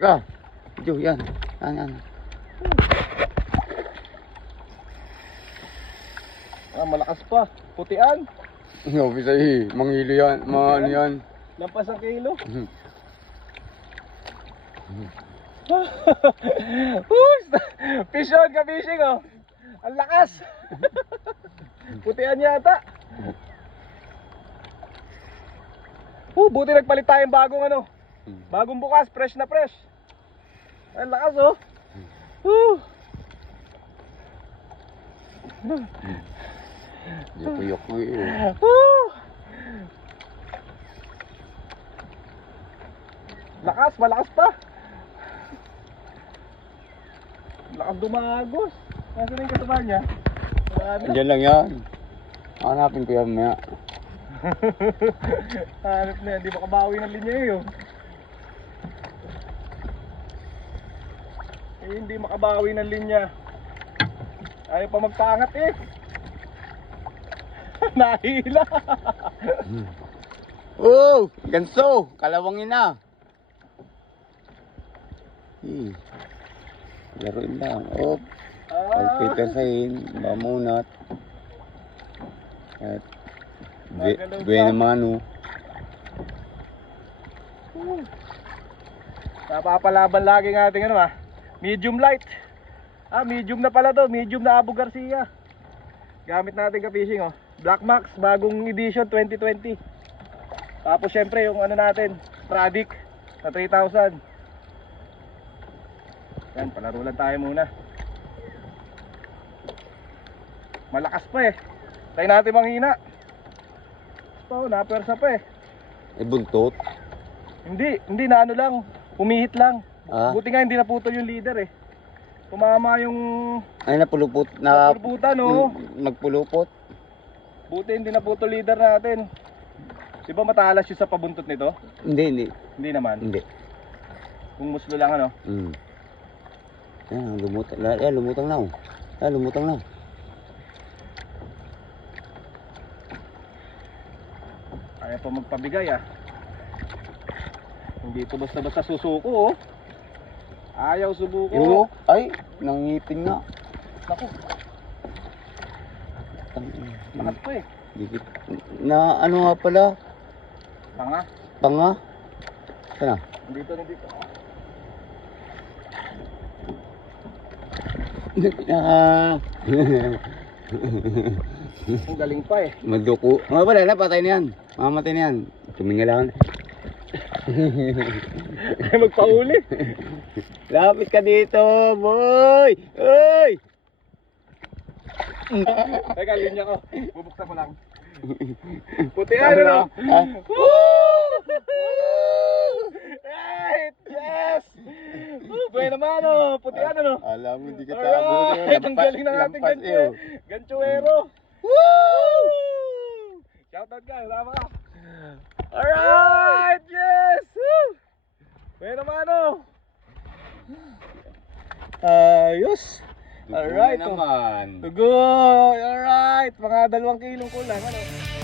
Ra. Ito, yan. Yan, yan. Ah, malakas pa. Putian. Sabi sa'yo eh. Mangilo yan. Mga ano yan. Lampas ang kilo. Hus! Fish on ka fishing oh. Ang lakas. Putian yata. Oh, buti nagpalit tayong bagong ano. Bagong bukas, fresh na fresh. Ang lakas oh. Woo! Yuk-yuk mo eh. Woo! Lakas, malakas pa. Lakas dumagos. Nasaan na yung kasama niya? Diyan lang yan. Hanapin ko yan maya. Hanap na yan, di makabawi ng linya yun. Hindi makabawi ng linya. Ayaw pa magpangat eh. Nahila. Oh! Ganso! Kalawangin na. Eh. Laruin lang. Oh, Ah, pagpitasahin, mamunat. At buena pa. mano. Napapalaban lagi ng ating ano ah. Medium light. Ah, medium na pala to. Medium na Abu Garcia. Gamit natin ka fishing oh. Black Max, bagong edition 2020. Tapos syempre yung ano natin, Pradic na 3,000. Yan, palaro lang tayo muna. Malakas pa eh. Tayo natin manghina. Ito, napersa pa eh. Eh, buntot. Hindi, hindi na ano lang, umihit lang. Ah? Buti nga hindi naputol yung leader eh. Tumama yung Ay, napulupot. Na, pulputan no. Mm, Nagpulupot. Buti hindi naputol leader natin. Di ba matalas yung sa pabuntot nito? Hindi, hindi. Hindi naman. Hindi. Kung muslo lang ano. Mm. Yan, lumutang. Yan, lumutang na. oh. Lumutang na. Ayaw pa magpabigay ah. Hindi ito basta-basta susuko oh. Ayaw subuko. Yun, oh. Ay, nangipin nga. Naku, lakas pa eh. Dikit. Na ano nga pala? Tanga. Panga? Sana? Dito na dito. Ah. Ang galing pa eh. Maduko. Mga pala, napatay na yan. Mamatay na yan. Tumingalan. Ay magpahuli. Lapit ka dito, boy! Uy! Teka, linya ko. Bubuksan ko lang. Puti ano no? Ah, Woo! Right! Yes! Woo, Buena mano! Puti ano no? Alam mo, hindi kita Alright! Ang galing ng ating gancho. eh. Ganchoero. Woo! Shoutout ka, sama ka. Alright! Yes! Woo! Buena mano! Ayos! Alright, oh. naman. Tugo! Alright! Mga dalawang kilong kulang, ano?